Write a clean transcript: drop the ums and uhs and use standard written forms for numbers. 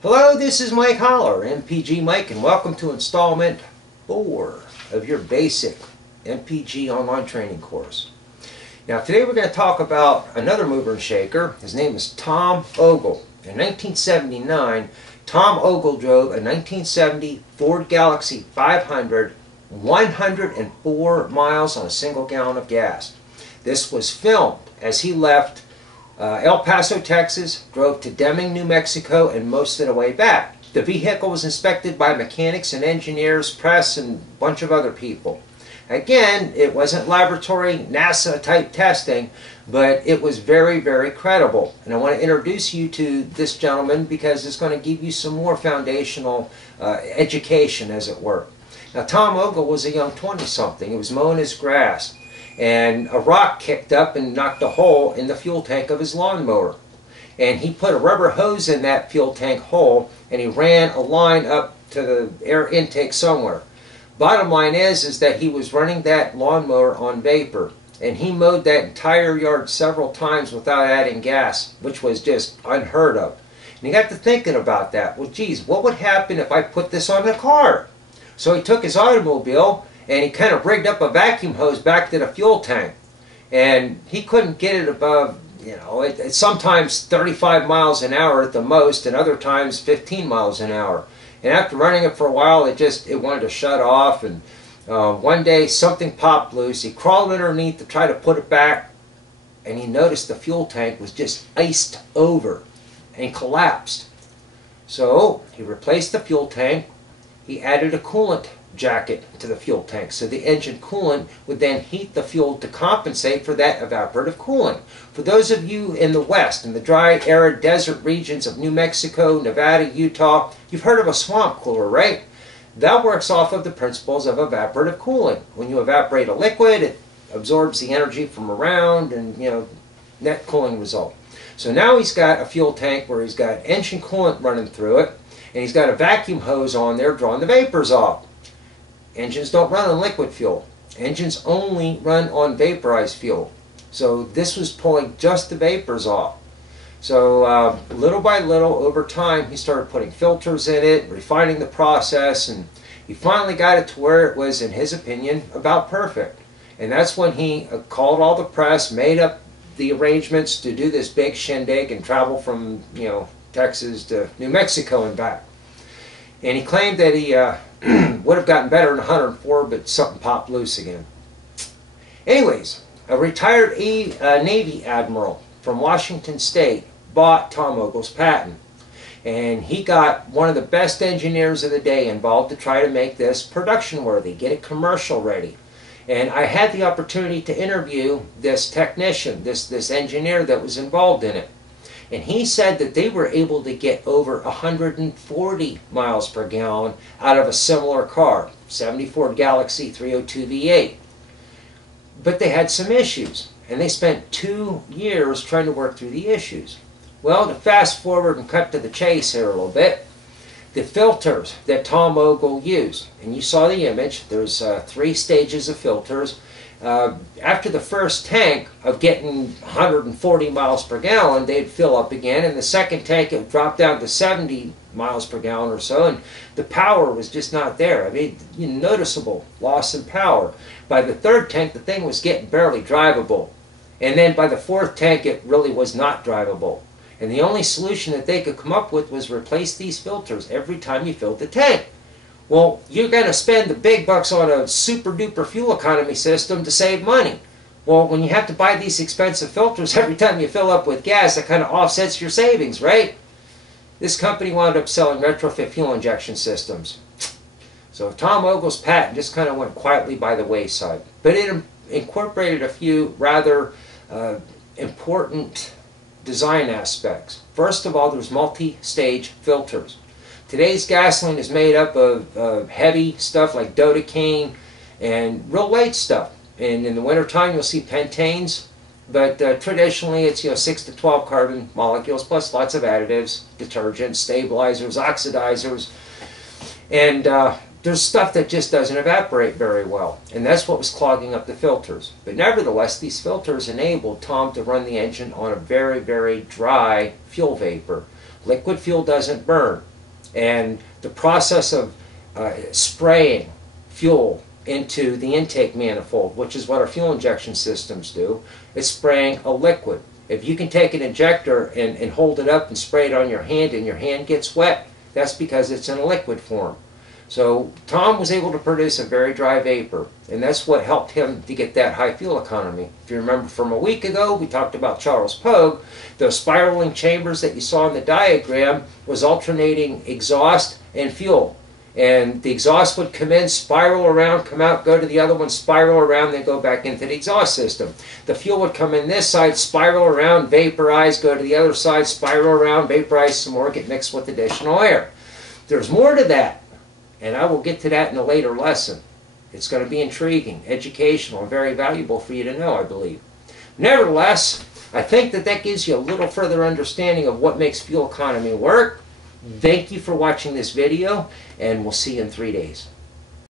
Hello, this is Mike Holler, MPG Mike, and welcome to installment 4 of your basic MPG online training course. Now today we're going to talk about another mover and shaker. His name is Tom Ogle. In 1979, Tom Ogle drove a 1970 Ford Galaxie 500 104 miles on a single gallon of gas. This was filmed as he left El Paso, Texas, drove to Deming, New Mexico, and most of the way back. The vehicle was inspected by mechanics and engineers, press, and a bunch of other people. Again, it wasn't laboratory, NASA type testing, but it was very, very credible. And I want to introduce you to this gentleman because it's going to give you some more foundational education, as it were. Now, Tom Ogle was a young 20-something. He was mowing his grass, and a rock kicked up and knocked a hole in the fuel tank of his lawnmower. And he put a rubber hose in that fuel tank hole, and he ran a line up to the air intake somewhere. Bottom line is that he was running that lawnmower on vapor, and he mowed that entire yard several times without adding gas, which was just unheard of. And he got to thinking about that. Well, geez, what would happen if I put this on the car? So he took his automobile and he kind of rigged up a vacuum hose back to the fuel tank. And he couldn't get it above, it's sometimes 35 miles an hour at the most, and other times 15 miles an hour. And after running it for a while, it wanted to shut off. And one day something popped loose. He crawled underneath to try to put it back, and he noticed the fuel tank was just iced over and collapsed. So he replaced the fuel tank. He added a coolant jacket to the fuel tank, so the engine coolant would then heat the fuel to compensate for that evaporative cooling. For those of you in the West, in the dry, arid desert regions of New Mexico, Nevada, Utah, you've heard of a swamp cooler, right? That works off of the principles of evaporative cooling. When you evaporate a liquid, it absorbs the energy from around, and net cooling result. So now he's got a fuel tank where he's got engine coolant running through it, and he's got a vacuum hose on there drawing the vapors off. Engines don't run on liquid fuel. Engines only run on vaporized fuel. So this was pulling just the vapors off. So little by little, over time, he started putting filters in it, refining the process, and he finally got it to where it was, in his opinion, about perfect. And that's when he called all the press, made up the arrangements to do this big shindig and travel from, Texas to New Mexico and back. And he claimed that he would have gotten better in 104, but something popped loose again. Anyways, a retired Navy admiral from Washington State bought Tom Ogle's patent. And he got one of the best engineers of the day involved to try to make this production worthy, get it commercial ready. And I had the opportunity to interview this technician, this engineer that was involved in it. And he said that they were able to get over 140 miles per gallon out of a similar car, 70 Ford Galaxie 302 V8. But they had some issues, and they spent 2 years trying to work through the issues. Well, to fast forward and cut to the chase here a little bit, the filters that Tom Ogle used, and you saw the image, there's 3 stages of filters. After the first tank of getting 140 miles per gallon, they'd fill up again, and the second tank it would drop down to 70 miles per gallon or so, and the power was just not there. I mean, noticeable loss in power. By the third tank, the thing was getting barely drivable, and then by the fourth tank, it really was not drivable. And the only solution that they could come up with was replace these filters every time you filled the tank. Well, you're going to spend the big bucks on a super duper fuel economy system to save money. Well, when you have to buy these expensive filters every time you fill up with gas, that kind of offsets your savings, right? This company wound up selling retrofit fuel injection systems. So Tom Ogle's patent just kind of went quietly by the wayside. But it incorporated a few rather important design aspects. First of all, there's multi-stage filters. Today's gasoline is made up of heavy stuff like dodecane and real light stuff. And in the wintertime, you'll see pentanes, but traditionally it's 6 to 12 carbon molecules plus lots of additives, detergents, stabilizers, oxidizers, and there's stuff that just doesn't evaporate very well, and that's what was clogging up the filters. But nevertheless, these filters enabled Tom to run the engine on a very, very dry fuel vapor. Liquid fuel doesn't burn. And the process of spraying fuel into the intake manifold, which is what our fuel injection systems do, is spraying a liquid. If you can take an injector and hold it up and spray it on your hand and your hand gets wet, that's because it's in a liquid form. So Tom was able to produce a very dry vapor, and that's what helped him to get that high fuel economy. If you remember from a week ago, we talked about Charles Pogue. Those spiraling chambers that you saw in the diagram was alternating exhaust and fuel. And the exhaust would come in, spiral around, come out, go to the other one, spiral around, then go back into the exhaust system. The fuel would come in this side, spiral around, vaporize, go to the other side, spiral around, vaporize some more, get mixed with additional air. There's more to that, and I will get to that in a later lesson. It's going to be intriguing, educational, and very valuable for you to know, I believe. Nevertheless, I think that gives you a little further understanding of what makes fuel economy work. Thank you for watching this video, and we'll see you in 3 days.